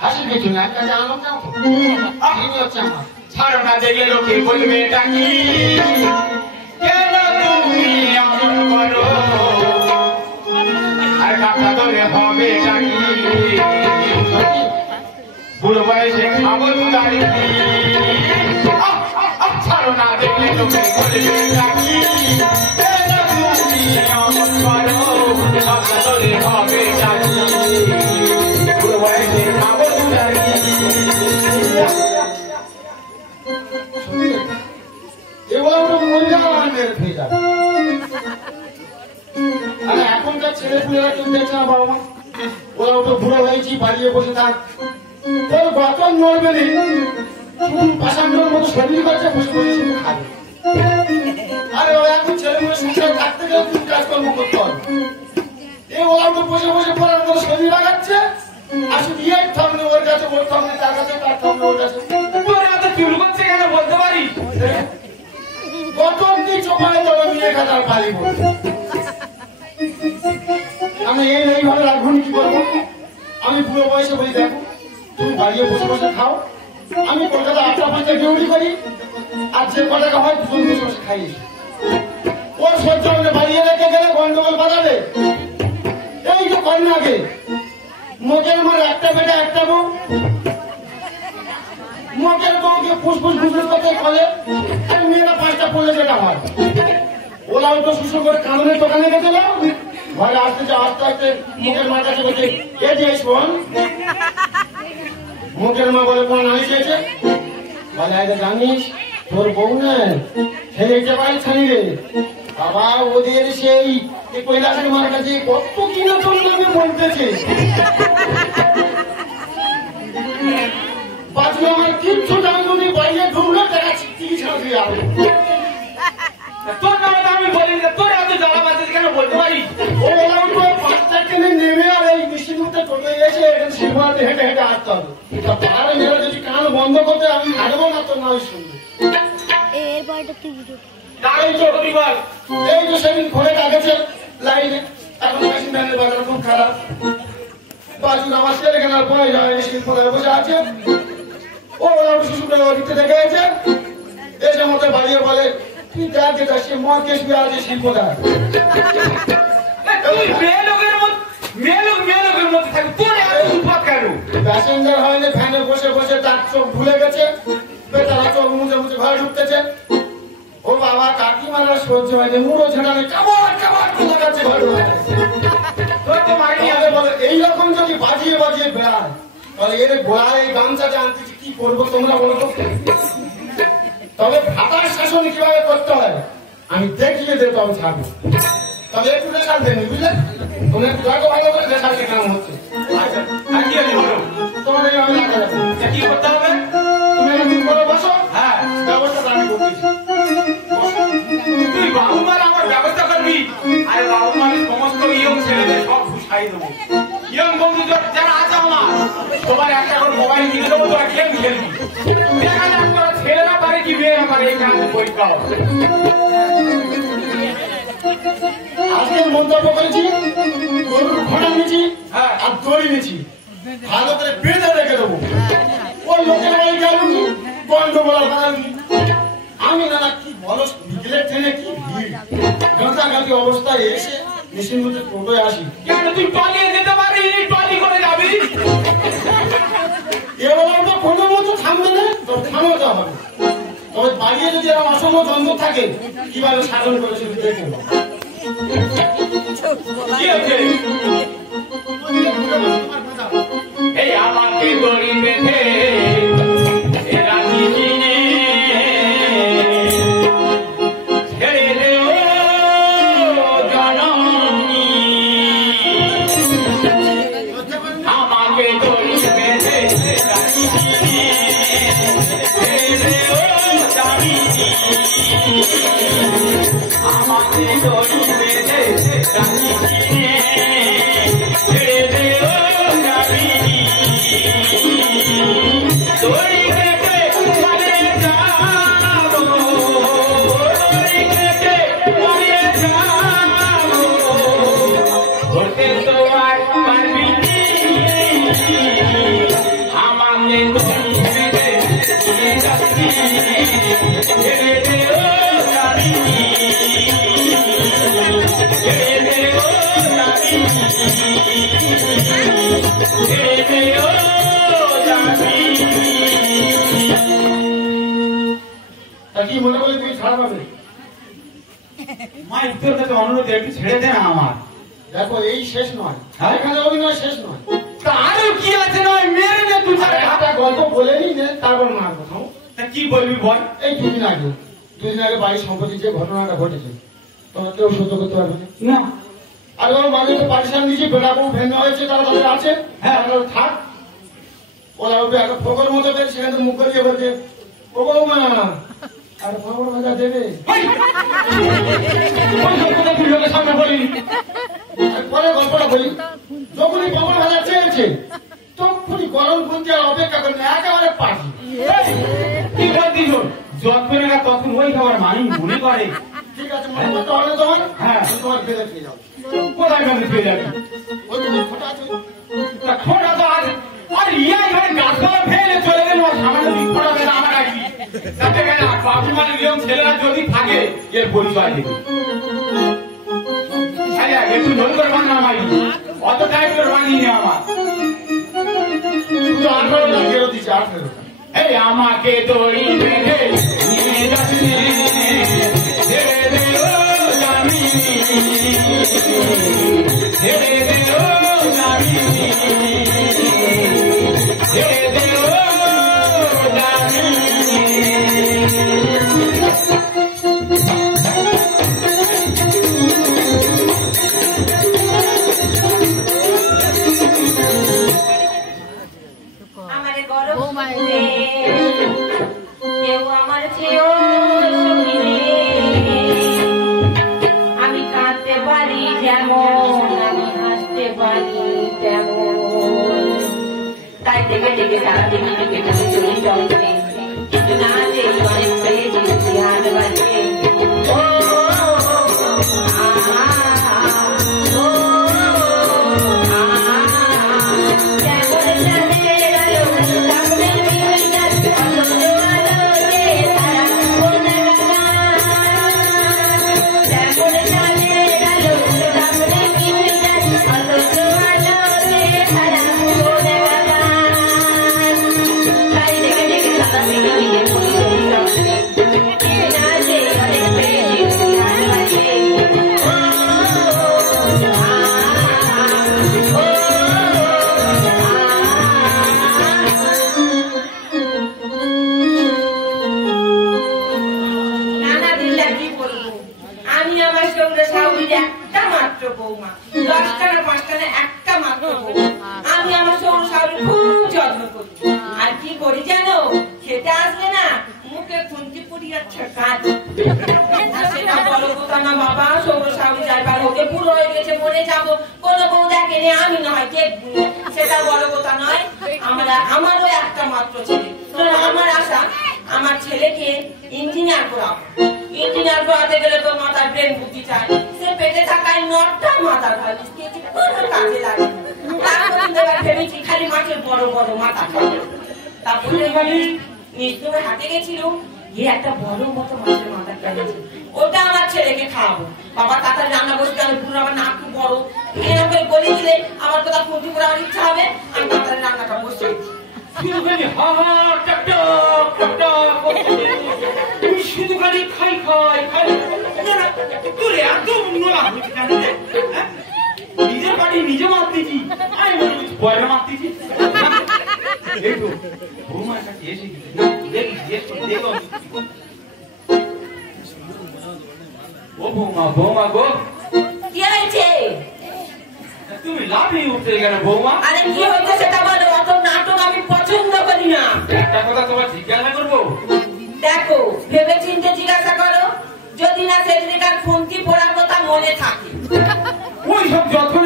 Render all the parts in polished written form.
হাসির কিছু না, একটা জানো না হচ্ছে আমার ছাড়ো না দেখলে লোকে বলবে ডাকি কেন তুমি এমন করো আর কাকা ধরে হবে ডাকি বুড়ো বয়সে খাবো দাঁড়ি ছাড়ো না দেখলে লোকে বলবে ডাকি কেন তুমি এমন করো কাকা ধরে হবে ডাকি বুড়ো বয়সে খাবো দাঁড়ি এখনকার ছেলে পুলেরা কেউ দেখছে না বাবা মা ওরা ওটা বুড়ো হয়েছি বাড়িয়ে বসে থাক তোর গতন নড়বে নেই পাশানোর মতো শরীর করছে বসে বসে শুধু খাবে আরে ও এখন ছেলে পুলে সংসার থাকতে গেলে তুমি কাজকর্ম করতে হবে এই ওরা ওটা বসে বসে পড়ার মতো শরীর লাগাচ্ছে আর শুধু ইয়ের থামনে ওর কাছে ওর থামনে তার কাছে তার থামনে ওর কাছে তোর এত চুল করছে কেন বলতে পারি গতন কি চোখায় তবে নিয়ে কাটার পালি বলবে আমি এইভাবে রাখবো কি করবো আমি পুরো বয়সে বলি দেখো তুমি বাড়িয়ে বসে বসে খাও আমি কলকাতা 8টা 5টা ডিউটি করি আর যে কটাকা হয় দুজন বসে বসে খাই ওর সহ্য হলে বাড়িয়ে রেখে গেলে গন্ডগোল বাজাবে এই যে কন্যাকে মোকের মার একটা বেটা একটা বউ মোকের বউকে ফুসফুস ফুসফুস করতে কলে মেয়েরা 5টা পড়লে যেটা হয় ওরা তো শুশু করে কাঁদনের দোকানে গেছে না ঘরে আসতে আস্তে আস্তে মুখের মার কাছে বলছে কে দিয়েছ বোন মুখের মা বলে কোন আনি চেয়েছে বলে আগে জানিস তোর বউ না ছেলেকে বাড়ি ছাড়ি রে বাবা ওদের সেই কৈলাসের মার কাছে কত কিনা তোর নামে বলতেছে বাজলো আমার কিচ্ছু দাম তুমি বাইরে ঢুকলো তারা চিকিৎসা দিয়ে আসবে তোর নামে আমি বলি না তোর এত জ্বালা বাজে কেন বলতে পারি ও 5টা ট্রেনে নেমে আর এই বৃষ্টির মধ্যে চলে এসে এখানে সিনেমাতে হেঁটে হেঁটে আসতে হবে পাহাড়ে মেয়েরা যদি কান বন্ধ করতে আমি হারবো না তোর নয় শুনবে এই তো সেদিন ঘরে কাগেছে লাইনে এখন মেশিন ভ্যানের বাজার খুব খারাপ বাজুন আমার ছেলে কেনার বয়স হয় শিল্পদায় বসে আছে ও শিশুটা দিতে দেখে গেছে এসে মতো বাড়িয়ে বলে তুই দেখ যেটা সে মহাকেশ আছে শিল্পদায় প্যাসেঞ্জার হয়নি ফ্যানে বসে বসে তার চোখ ভুলে গেছে তারা চোখ মুছে মুছে ঘরে ঢুকতেছে ও বাবা কাকিমারা সহ্য হয়নি মুড়ো ছেড়ানে বলে এইরকম যদি বাজিয়ে বাজিয়ে বেড়ায় তাহলে এর গোড়ায় এই গামছাটা আনতেছি কি করবো তোমরা বলো তো তবে ভাতার শাসন কিভাবে করতে হয় আমি দেখিয়ে দিতে আমি ছাড়বো তবে একটু রেশাল দেনি বুঝলে তুমি একটু ভালো করে রেশাল শেখানো হচ্ছে আচ্ছা কি আছে বলো তোমার আমি কি করতে হবে তুমি একদিন করে বসো হ্যাঁ ব্যবস্থা আমি করতেছি তুই বাবু মার আমার ব্যবস্থা করবি আরে বাবু মানে সমস্ত ইয়ং ছেলেদের সব ঘুষাই দেবো ইয়ং বন্ধু যারা আছে আমার সবাই একটা করে মোবাইল কিনে দেবো তোরা গেম খেলবি দেখা যাক তোরা ছেলেরা পারে কি মেয়েরা পারে এই কাজ পরীক্ষা আজকের মন্তব্য করেছি গরুর ঘোড়া নিয়েছি আর দড়ি নিয়েছি ভালো করে বেঁধে রেখে দেবো ওর লোকের বাড়ি গেলুনি গন্ডগোলার বাড়ালুনি আমি না কি বলো বিকেলের ট্রেনে কি ভিড় গাঁথাগাঁথি অবস্থায় এসে মেশিন মধ্যে টোটোয় আসি কেন তুই পালিয়ে যেতে পারি পালি করে যাবি এবার তো কোনো মতো থামবে না তো থামাতে হবে তবে বাড়িয়ে যদি আমার অসম্ভব দ্বন্দ্ব থাকে কিভাবে সাধন করেছিল দেখে এই আমাকে দড়ি বেঁধে Porque আমার নেই কি মনে করলে তুমি ছাড়া পাবে? মায়ের তোর কাছে অনুরোধ একটু ছেড়ে দে না আমার। দেখো এই শেষ নয়, এখানে অভিনয় শেষ নয়, আরো কি আছে নয় মেরে নে তুই একটা গল্প বলে নি তারপর মারবো। তা কি বলবি বল। এই দুদিন আগে বাড়ির সম্পত্তি যে ঘটনাটা ঘটেছে তোমার কেউ সহ্য করতে পারবে না। আর ওর মানুষ পারিশ্রম দিয়েছি, বেটা বউ ভেঙে হয়েছে, তারা তাদের আছে, হ্যাঁ থাক। ওরা উঠে একটা ফোকর মতো দেয়, সেখানে মুখ করিয়ে বলছে ও বৌমা আর পাঁপড় ভাজা দেবে। লোকের সামনে বলি পরে গল্পটা বলি, যখনই পাঁপড় ভাজা চেয়েছে তখনই গরম গুঞ্জে অপেক্ষা করেন একেবারে পাখি। কি বলছিস যখন তখন ওই খাবার মানুষ মনে করে। ঠিক আছে মনে করতে হবে তোমার, হ্যাঁ তোমার ফেলে খেয়ে যাও। কোথায় গেলে পেয়ে যাবে? ওই ফোটা আছে, খোঁড়া তো আজ আর ইয়া এখানে গাছপালা ফেলে চলে গেল। সামান্য খোঁড়া বেলা আমার আগে তাতে গেল বাবু মানে নিয়ম ছেলেরা যদি থাকে এর পরিচয় দেবে। একটু লোন করে বানা আমার অত টাইপ করে বানিয়ে নে আমার। শুধু 18টা ফেরত দিচ্ছে, 18টা। এই আমাকে দড়ি বেঁধে নিয়ে যাচ্ছে ছেড়ে দে ও জামিনী, ছেড়ে দে ও জামিনী, ছেড়ে দে ও জামিনী। আমারে গরম কেউ আমার চেয়েও সুখী নেই। আমি কাঁদতে পারি যেমন, আমি হাসতে পারি তেমন। তাই থেকে থেকে সারাদিন আমি চলে চলছে, কিন্তু না যে অনেক পেয়েছি হাত বাজে। আমারও একটা মাত্র ছেলে, আমার আশা আমার ছেলেকে ইঞ্জিনিয়ার করাবো। ইঞ্জিনিয়ার করাতে গেলে তো মাথার ব্রেন বুদ্ধি চাই, সে পেটে থাকায় নটটা মাথার কাজে লাগে। ভেবেছি খালি মাছের বড় বড় মাথা খাবে। তারপরে নিশ্চয় হাতে গেছিল গিয়ে একটা বড় মতো মাছের মাথা কেটেছে, ওটা আমার ছেলেকে খাওয়াবো। বাবা তাড়াতাড়ি রান্না বসতে হবে, পুরো আমার নাক খুব বড়, এরকম করে বলে দিলে আমার কোথাও ফুটি করে আমার ইচ্ছা হবে, আমি তাড়াতাড়ি রান্নাটা বসে তুমি শুধু খালি খাই খাই খাই। তোর এত নোলা নিজের বাড়ি নিজে মারতেছি, আমি মনে করছি বয়রা মারতেছি। এই তো বৌমার কাছে এসে গেছে, দেখো ও বৌমা, বৌমা গো কি হয়েছে? তুমি লাফিয়ে উঠতে গেলে বৌমা। আরে কি হয়েছে সেটা বলো, অত নাটক আমি পছন্দ করি না। একটা কথা তোমার জিজ্ঞাসা করবো? দেখো ভেবে চিন্তে জিজ্ঞাসা করো, যদি না সেদিনকার খুন্তি পড়ার কথা মনে থাকে। ওই সব যত্ন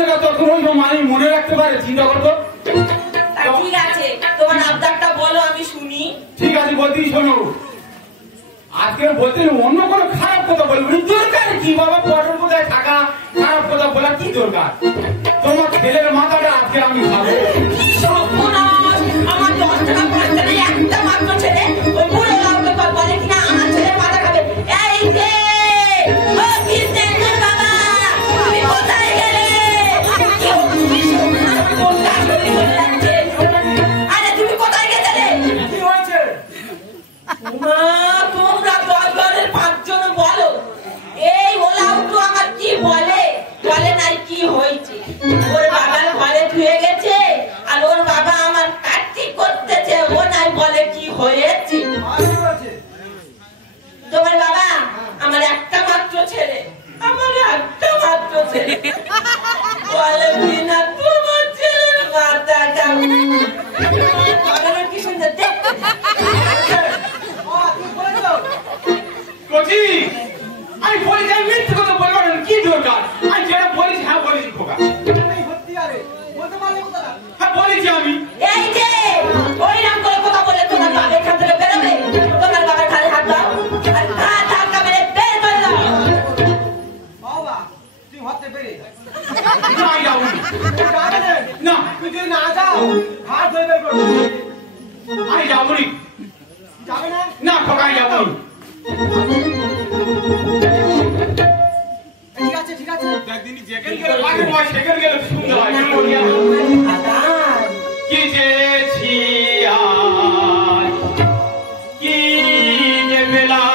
ওই সব মানুষ মনে রাখতে পারে, চিন্তা করতো। ঠিক আছে তোমার আবদারটা বলো আমি শুনি। ঠিক আছে বলতেই শোনো, আজকে বলতে অন্য কোনো খারাপ কথা বলবো দরকার কি বাবা, পরের কোথায় থাকা খারাপ কথা বলা কি দরকার? তোমার ছেলের মাথাটা আজকে আমি খাবো। না তুই যদি না যাও হাত ধরে বের করবো। আমি যাবো নি। যাবে না? না খোকাই যাবো নি। ঠিক আছে ঠিক আছে। একদিনই যেখানে গেলে ভাগে বয় সেখানে গেলে সুন্দর হয়। কি বলি আমি? কি চেয়েছি আজ কি যে পেলাম,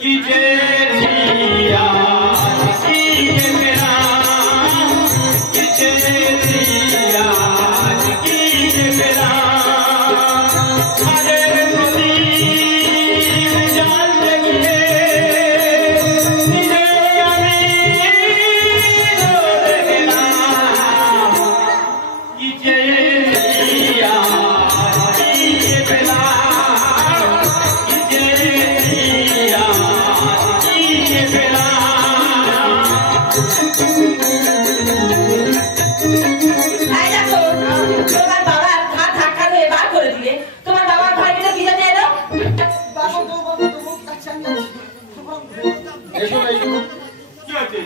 কি চেয়েছি আজ কি যে পেলাম, কি চেয়েছি আজ কি যে পেলাম, আজের প্রদীপ জ্বালতে গিয়ে নিজে আমি জ্বলে গেলাম, কি চেয়েছি আজ কি যে পেলাম, কি চেয়েছি আজ কি যে পেলাম। এই দেখো, তোমার বাবা হাত ধাক্কা দিয়ে বার করে দিলে। তোমার বাবার ঘরে গেলে কি জানি এলো? বাবু তো আচ্ছা আচ্ছা। এসো এসো, কি হয়েছে?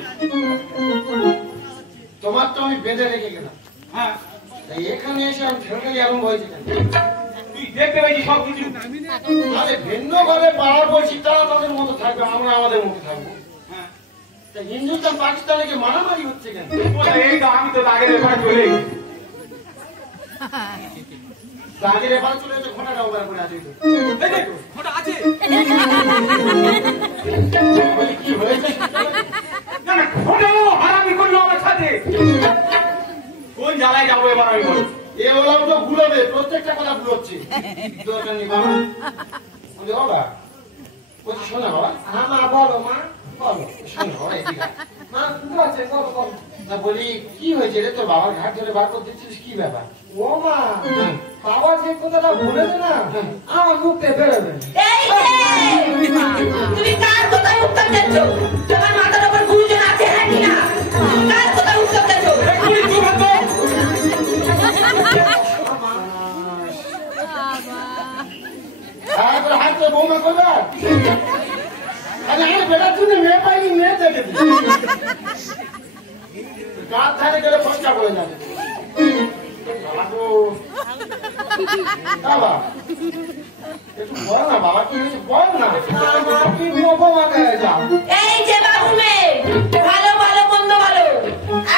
তোমার তো আমি বেঁধে রেখে গেলাম, হ্যাঁ, তাই এখানে এসে আমি ঠেলখালি আরম্ভ হয়েছে কেন? তুই দেখতে পেয়েছি সব কিছু। আরে ভিন্ন ঘরে পাড়া বলছি, তারা তাদের মতো থাকবে, আমরা আমাদের মতো থাকবো। হ্যাঁ, তা হিন্দুস্তান পাকিস্তানে কি মারামারি হচ্ছে কেন? কোথায়? এই তো আমি তো আগের ব্যাপারে চলে গেছি। আগের এবার চলে যেতে ঘোড়াটা ওবার করে আছে। এই দেখো ওটা আছে। বলি কি হয়েছে? না না, ঘটেও হারামি করলো আমার সাথে। কোন জ্বালায় যাবো এবার আমি বল। এ ওরা তো গুলোবে, প্রত্যেকটা কথা গুলোচ্ছে। দরকার নেই বাবা। বলি বাবা, বলছি শোনা বাবা। হ্যাঁ মা বলো মা, বলো। শোনো বাবা, এদিকে আয়। মা কি আছে বলো বলো। তা বলি কি হয়েছে রে, তোর বাবার ঘাট ধরে বার করে দিচ্ছিস, কি ব্যাপার? ও মা, বাবা যে কথাটা বলেছে না, আমার মুখে বেরোবে। এই যে, তুমি কার কথায় উত্তর দিচ্ছ? তোমার মাথার উপর গুরুজন আছে নাকি না? কার কথায় উত্তর দিচ্ছ? এক্ষুনি চুপ হতো। আর তোর হাত ধরে বৌমা করবে? আরে আমার বেটার জন্য মেয়ে পাইনি, মেয়ে দেখে দিই। গাছ ধারে গেলে ফসকা পড়ে যাবে। বাবা গো, বাবা একটু বল না বাবা, কি হয়েছে বল না। আমার কি অপমান হয়ে যাও। এই যে বাবু মেয়ে, ভালো ভালো মন্দ ভালো,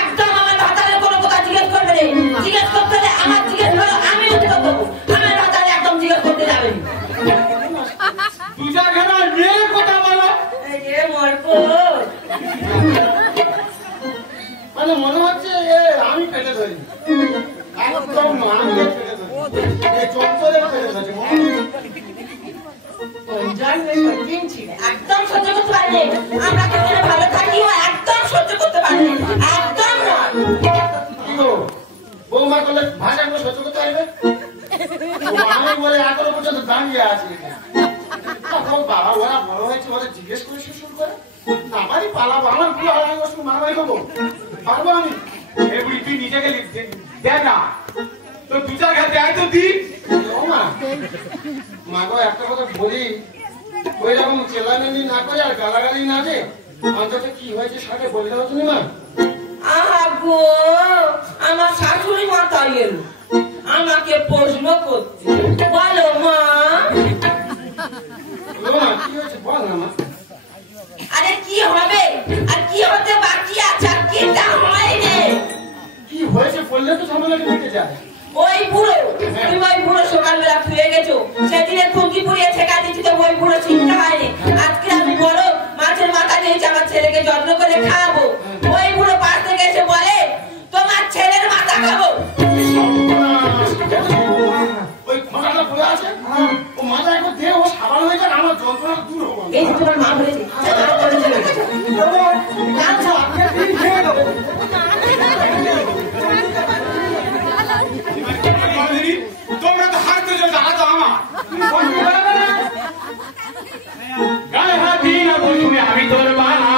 একদম আমার ভাতারের কোনো কথা জিজ্ঞেস করবে না। জিজ্ঞেস করতে হলে আমার জিজ্ঞেস করো, আমি উত্তর দেবো। আমার ভাতারে একদম জিজ্ঞেস করতে যাবেন। দু জায়গায় নয়, মেয়ের কথা বলো। এই যে মরকো, মানে মনে হচ্ছে আমি পেটে ধরি। একদম নয়, আমি পেটে ধরি। এই চঞ্চলে পেটে ধরেছে। একদম সহ্য করতে পারবে। আমরা কেউ যেন ভালো থাকি, ও একদম সহ্য করতে পারবে। একদম নয়। কি গো, বৌমা করলে ভাষাগুলো সহ্য করতে পারবে? আমি বলে এখনো পর্যন্ত দাঁড়িয়ে আছি এখানে। তখন বাবা ওরা বড় হয়েছে, ওরা জিজ্ঞেস করে শুরু করে আমারই পালাবো, আমার কি হয়, আমি ওর সঙ্গে মারামারি করবো? পারবো আমি? এই বুড়ি তুই নিজেকে দেখ না, তো দু চার ঘাটে আয় তো দি। ও মা, মা গো একটা কথা বলি, ওই রকম চেল্লামেলি না করে আর গালাগালি না দে, অন্তত কি হয়েছে সাথে বলে দাও তুমি মা। আহা গো, আমার শাশুড়ি মাথায় এলো আমাকে প্রশ্ন করতে। বলো মা। বলো না কি হয়েছে, বল না মা। আরে কি হবে আর কি হতে বাকি আছে, আর কিটা হয়নি। কি হয়েছে বললে তো ঝামেলাটা মিটে যায়। ওই বুড়ো, তুমি ওই বুড়ো সকালবেলা ফিরে গেছো, সেদিনে খুঁটি পুড়িয়ে ঠেকা দিচ্ছি, তো ওই বুড়ো চিন্তা হয়নি। আজকে আমি বড় মাছের মাথা নিয়েছি, আমার ছেলেকে যত্ন করে খাওয়াবো। ওই বুড়ো পাশ থেকে এসে বলে তোমার ছেলের মাথা খাবো। ওই খোঁড়াটা পড়ে আছে, ও মাথা একবার দিয়ে ও সাবান হয়ে যাক, আমার যন্ত্রণা দূর হবো। এই যে তোমার মা বলেছে, তোমরা তো হারতে যাও, জানা তো আমার গায়ে হাত দিই না বলছি আমি তোর বাবা।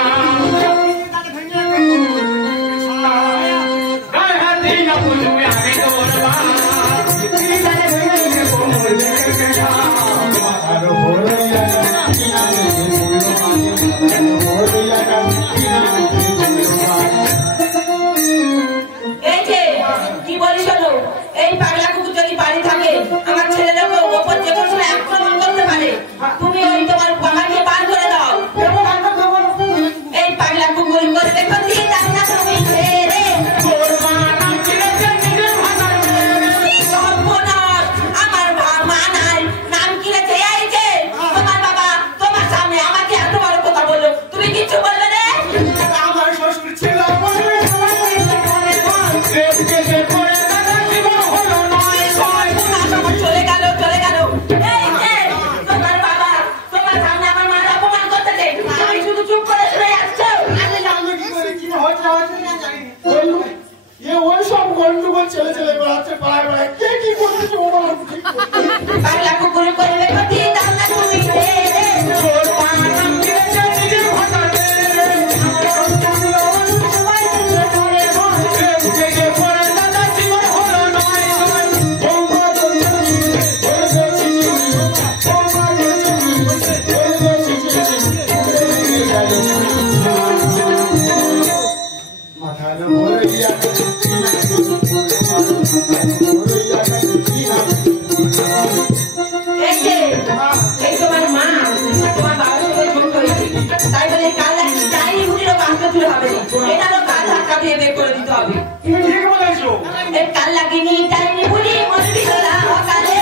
বললু ওই সব গন্ডগোল ছেলে ছেলে বেড়াচ্ছে পাড়ায় পাড়ায় কে কি করতেছে ও আমার ঠিক পাগলা কুকুর করবে ক্ষতি দাও না তুমি রে তোর পানাম দিয়েছে নিজের ভাতারে জেগে পড়ে দাদা জীবন হলো নয় নয় মাথার ভরে দিয়া এই তোমার মা তোমার বাবা তোমার ছোট হয়েছে তাই বলে কাল চাই বুড়িরও বাঁচতে তুলে হবে এটারও কাল ধাক্কা দিয়ে বের করে দিতে হবে তুমি ঠিক বলেছো এই কাল লাগিনি চাইনি বুড়ি মরবি তোরা অকালে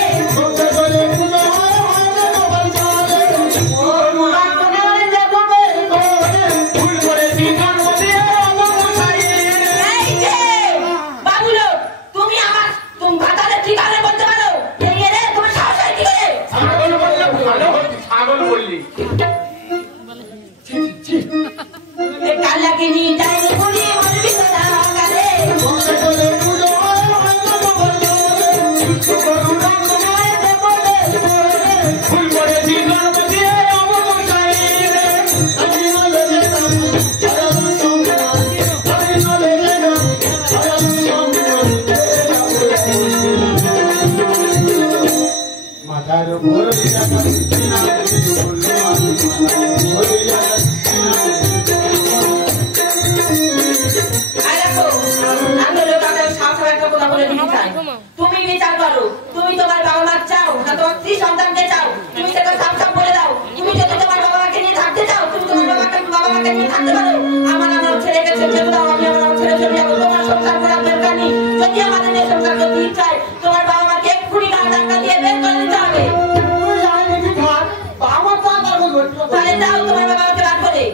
ভুল করেছি জন্ম দিয়ে অমর ছাই এই যে বাবুলো তুমি আমার তুমি ভাতারে ঠিকানা বলতে পারো এই রে তোমার সাহস হয় কি করে ছাগল বললে ভালো হতো ছাগল বললি এই কাল লাগিনি চাইনি বুড়ি মরবি তোরা অকালে ভুল করেছি জন্ম দিয়ে অমর ছাই মাথার ভরে দিয়া আর দেখো আমি লোকাদের সাথে একটা কথা বলে দিতে চাই তুমি বিচার করো তুমি তোমার বাবা মা চাও না তোমার স্ত্রী সন্তানকে চাও তুমি সেটা সাফ সাফ বলে দাও তুমি যদি তোমার বাবা মাকে নিয়ে থাকতে চাও তুমি তোমার বাবা মাকে নিয়ে থাকতে পারো আমার ছেলেকে ছেড়ে দাও আমি আমার ছেলে চলে যাবো তোমার সংসার করার দরকার নেই যদি আমাদের নিয়ে সংসার করতে চাই তোমার বাবা মাকে এক্ষুনি গান ধাক্কা দিয়ে বের করে দিতে হবে তাহলে যাও তোমার বাবা মাকে বার করে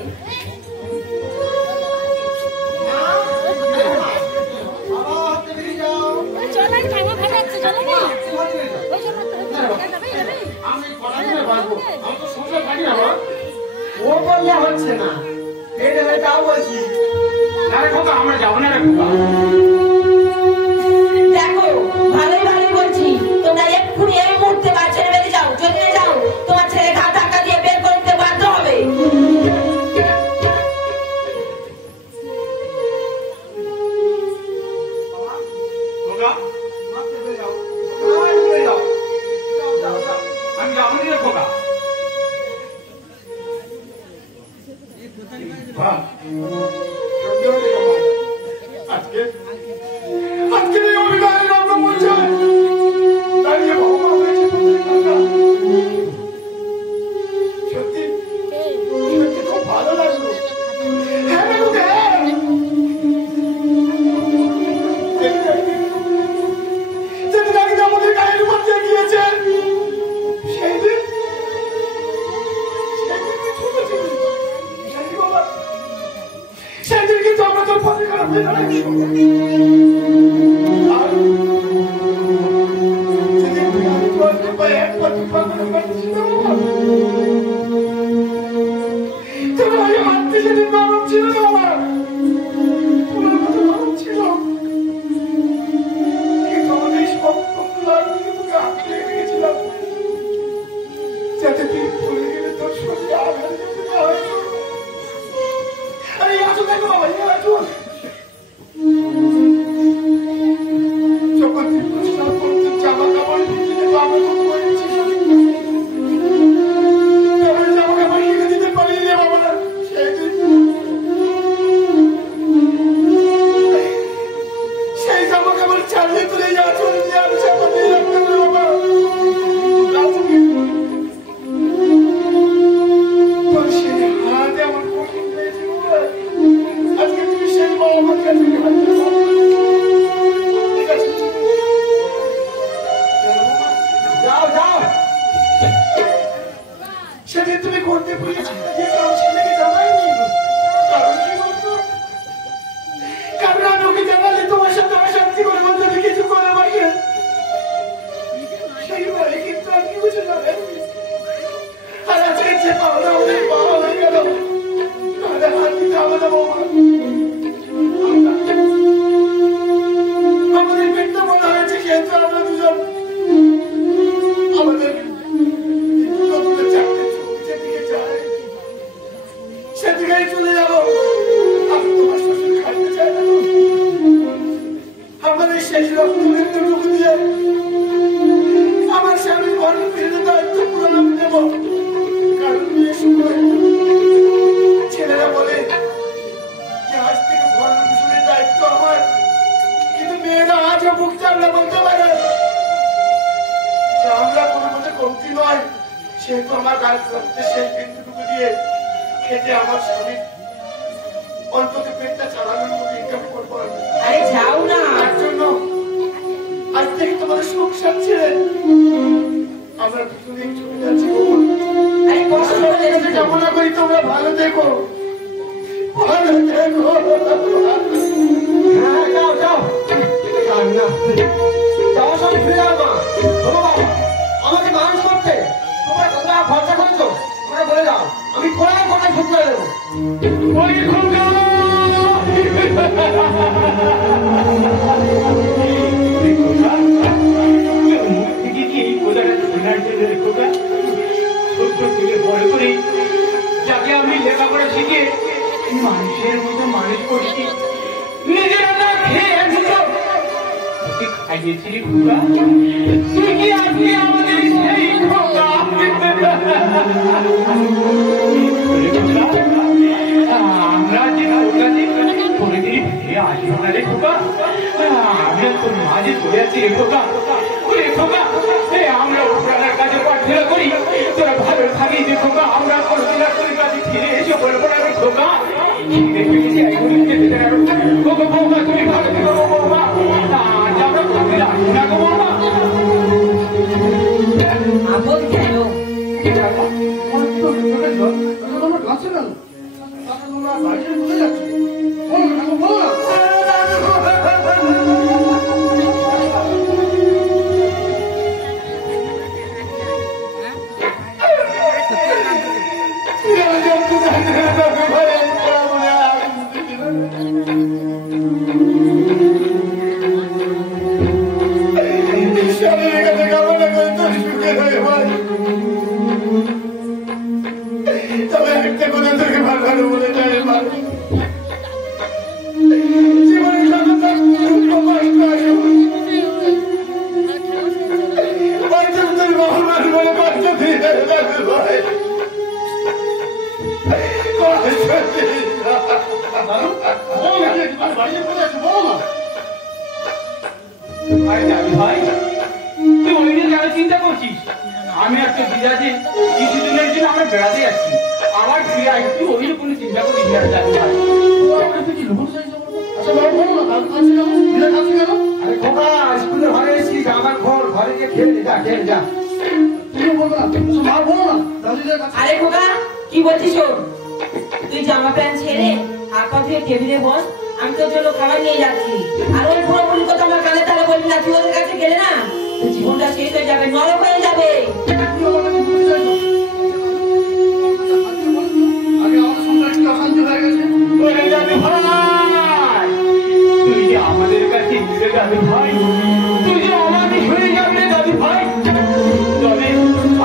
আমি কটা দিনে পারবো আমি তো সংসার পারি না ও বললে হচ্ছে না এটা যাও বলছি না রে খোকা আমরা যাবো না রে খোকা দেখো ভালোই ভালোই বলছি তোমরা এক্ষুনি এই মুহূর্তে বাড়ি ছেড়ে বেরিয়ে যাও যদি না যাও তোমার ছেলে ঘা ধাক্কা দিয়ে বের করে দিতে বাধ্য হবে খোকা আমি যাবো না রে খোকা আজকে আজকে এই অভিনয়ের রঙ বলছে দাঁড়িয়ে ভগবান হয়েছে সত্যি সত্যি খুব ভালো লাগলো হ্যাঁ বাবুকে যেদিন আগে আমাদের গায়ের উপর দিয়ে গিয়েছেন সেই দিন ছোট ছিল বাবা সেদিন কিন্তু আমরা তোর পথে খারাপ হয়ে দাঁড়াই আর সেদিন তুই আমি তোর কৃপায় একবার কৃপা করে পাঠিয়েছিলাম তোর ভাই মানতে সেদিন নরম ছিল না আমার তোমার মতো নরম ছিল কিন্তু আমাদের শক্ত লাগিয়ে তোকে আঁকড়ে রেখেছিলাম যাতে তুই ভুলে গেলে তোর শরীরে আঘাত যেতে না হয় আরে আসো দেখো বাবা আসুন যখন তুই প্রশ্ন করছিস জামা কাপড় কিনে তো আমি খুব করেছি সেহেতু আমার গায়ে রক্তে সেই বিন্দুটুকু দিয়ে খেতে আমার স্বামী অন্তত পেটটা চালানোর মতো ইনকাম করবো। আরে যাও না, তার জন্য আজ থেকে তোমাদের সংসার ছেড়ে আমরা দুজনেই চলে যাচ্ছি। আরে কষ্ট করে যেতে যাও। কামনা করি তোমরা ভালো দেখো, ভালো দেখো। হ্যাঁ যাও যাও না যাওয়ার সময় ফিরে যাও মা। শোনো বাবা, আমাকে মানুষ করতে তোমরা কত টাকা খরচা করছো তোমরা বলে যাও, আমি কোথায় কোথায় শুরু করে দেবো। ওই খোকা যাকে আমি লেখাপড়া শিখে মানুষের মতো মানুষ করছি, নিজের রান্না খেয়ে খাইয়েছিলি খোকা, তুই কি আজকে আমাদের সেই খোকা? আমরা যে করে দিলি ফিরে আসবো না রে খোকা, আমি তোর মাঝে চলে যাচ্ছি রে খোকা। ওরে খোকা, আমরা উপরালার কাছে প্রার্থনা করি তোরা ভালো থাকিস রে খোকা। আমরা কোনদিন তোর কাছে ফিরে এসে বলবো না রে খোকা। বৌমা তুমি ভালো থেকো বৌমা, আমরা কোনদিন আসবো না গো বৌমা। আপদ কেন তোমরা কাছে কেন? তোমরা বাইরে বলে যাচ্ছ, বলো না বলো না। তবে একটা কথা তোকে ভালো ভালো বলে চাই, জীবন ভগবান বলে কষ্ট দিয়ে ভাই তুই ওই নিয়ে কেন চিন্তা করছিস? আমি একটা বিরাজে কিছুদিনের জন্য আমরা বেড়াতে যাচ্ছি, আবার ফিরে আসছি, ওই নিয়ে কোনো চিন্তা করিস না যাবি ভাই। আচ্ছা বলো না, কাল খাচ্ছি কেন? দিনে খাচ্ছি কেন? আরে খোকা স্কুলে ঘরে এসেছিস, আমার ঘর ঘরে গিয়ে খেয়ে যা খেয়ে যা। তুমিও বলবো না, মা বলো না দাদিদের কাছে। আরে খোকা কি বলছিস? শোন, তুই জামা প্যান্ট ছেড়ে হাত পা ধুয়ে টেবিলে বস, আমি তোর জন্য খাবার নিয়ে যাচ্ছি। আর ওই পুরোপুরি কথা আমার কানে তারা বলবি না, তুই ওদের কাছে গেলে না তোর জীবনটা শেষ হয়ে যাবে, নরক হয়ে যাবে। আগে আমার সংসার কি অশান্তি হয়ে গেছে। ওরে দাদু ভাই, তুই যে আমাদের কাছে ঘুরে দাদু ভাই, তুই যে অমানিস হয়ে যাবে দাদু ভাই। তবে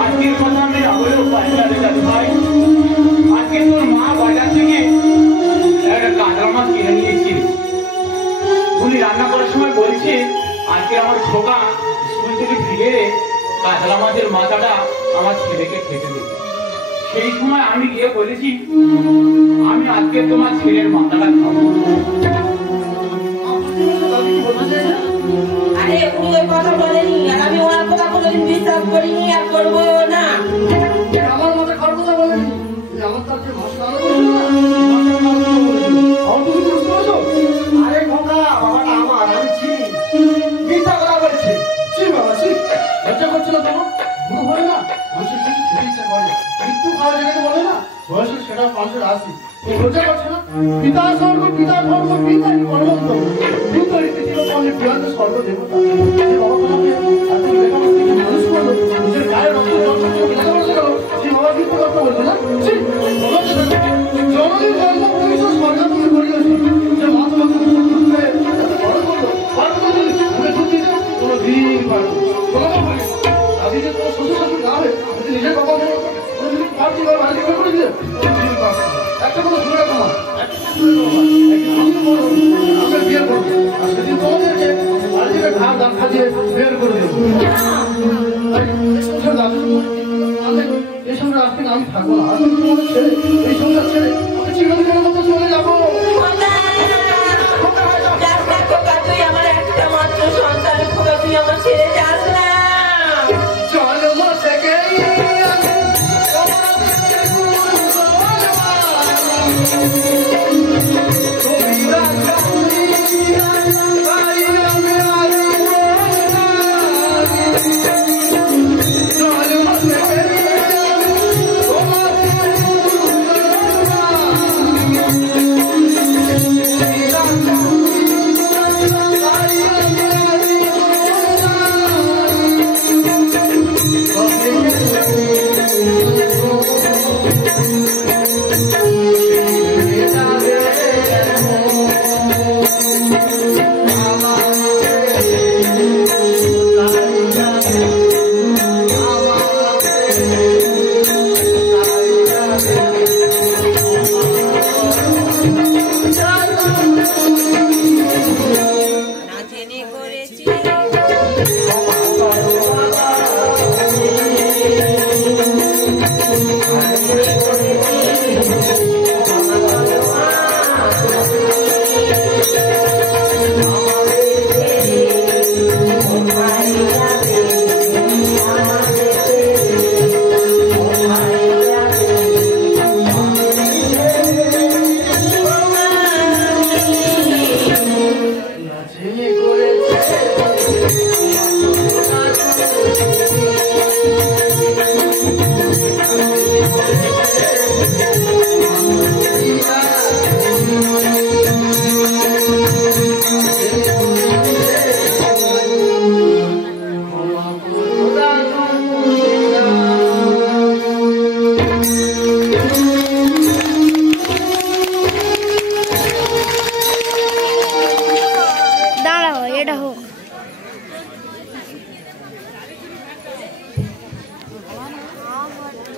আজকের কথা আমি আবারও পাই না রে দাদু ভাই। আজকে তোর মা বাজার থেকে একটা কাঁচা মাছ কিনে নিয়েছিল। উনি রান্না করার সময় বলছে আজকে আমার খোকা স্কুল থেকে ফিরে কাতলা মাছের মাথাটা আমার ছেলেকে খেতে দেবে। সেই সময় আমি গিয়ে বলেছি আমি আজকে তোমার ছেলের মাথাটা খাবো। আরে উনি ওই কথা বলেনি, আর আমি ওনার কথা কোনোদিন বিশ্বাস করিনি আর করবো না। আমার মতে কারো কথা বলেনি, আমার তার যে ভাষা আরে খোকা বাবাটা আমার, আমি চিনি, মিথ্যা কথা বলছে। বাবা লজ্জা করছে না তোমার? বুড়ো বলে না মানুষের কিছু খেতে ইচ্ছা করে, মৃত্যু খাওয়া যেটাকে বলে না বয়সের সেটা মানুষের আসি। লজ্জা করছে না? পিতা স্বর্গ পিতা ধর্ম পিতা কর্মন্ত কিন্তু ছিল বলে প্রিয়ান্ত স্বর্গ দেবতা। যে বাবা তোমাকে এত লেখাপড়া থেকে মানুষ করলো, নিজের গায়ে রক্ত লেখাপড়া শেখালো, সেই বাবা কিন্তু কথা বলছে না। জননীর জন্ম পরিচয় স্বর্গ তুমি করিয়েছি, যে মা তোমাকে বড় করলো পারবো না তুমি ঢুকি কোনো দিন পারবো আজকে যে তোমার শ্বশুর শাশুড়ি না হবে যদি নিজের বাবা কোনোদিন পারছি বা বাড়িতে বের করে দিলে একটা কোনো শুনে রাখো মা, আমি বিয়ে করবো আর সেদিন তোমাদেরকে বাড়ি থেকে ধার দান খাজিয়ে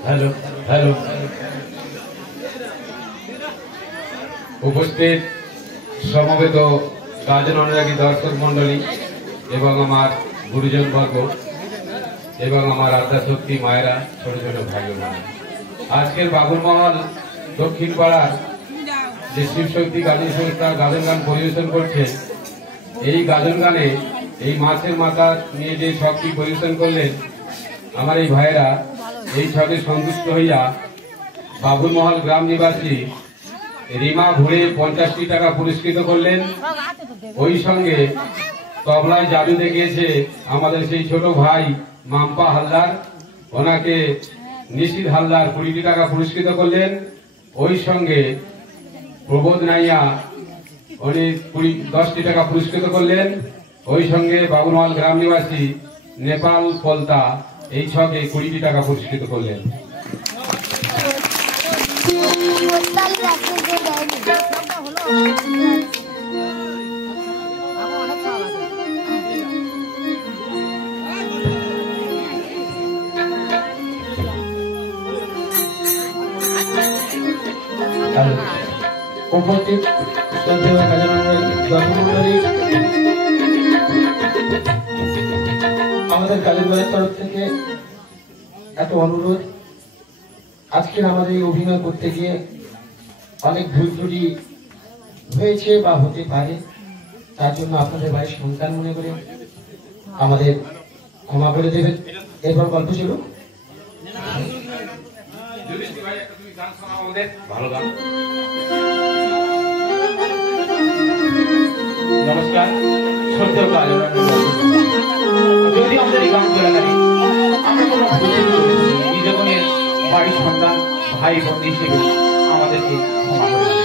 हेलो हेलो उपस्थित समवेत गाजन अनुरागी दर्शक मंडली एवं आमार गुरुजन वर्ग एवं आमार आद्या शक्ति मायरा छोट छोट भाई बोनेरा आजकेर बाबुरमहल दक्षिण पाड़ार যে শিবশক্তি গাজন সংস্থার গাজন গান পরিবেশন করছেন এই গাজন গানে এই মাছের মাথা নিয়ে যে ছকটি পরিবেশন করলেন আমার এই ভাইয়েরা এই ছকে সন্তুষ্ট হইয়া বাবুরমহল গ্রাম নিবাসী রিমা ভুড়ে 50টি টাকা পুরস্কৃত করলেন। ওই সঙ্গে তবলায় জাদু দেখিয়েছে আমাদের সেই ছোট ভাই মাম্পা হালদার, ওনাকে নিশিত হালদার 20টি টাকা পুরস্কৃত করলেন। ওই সঙ্গে প্রবোধ নাইয়া উনি 10টি টাকা পুরস্কৃত করলেন। ওই সঙ্গে বাবুরমহল গ্রাম নিবাসী নেপাল পলতা এই ছকে 20টি টাকা পুরস্কৃত করলেন। উপস্থিত আমাদের কালীবাড়ির তরফ থেকে এত অনুরোধ, আজকে আমাদের অভিনয় করতে গিয়ে অনেক ভুল ত্রুটি হয়েছে বা হতে পারে, তার জন্য আপনাদের বাড়ির সন্তান মনে করে আমাদের ক্ষমা করে দেবেন। এরপর গল্প ছিল ভালো গান। নমস্কার, শ্রদ্ধেয় গাজন যদি আমাদের এই গান চলাকালী আমরা কোনো নিজের বাড়ির সন্তান ভাই বোন হিসেবে আমাদেরকে ক্ষমা করে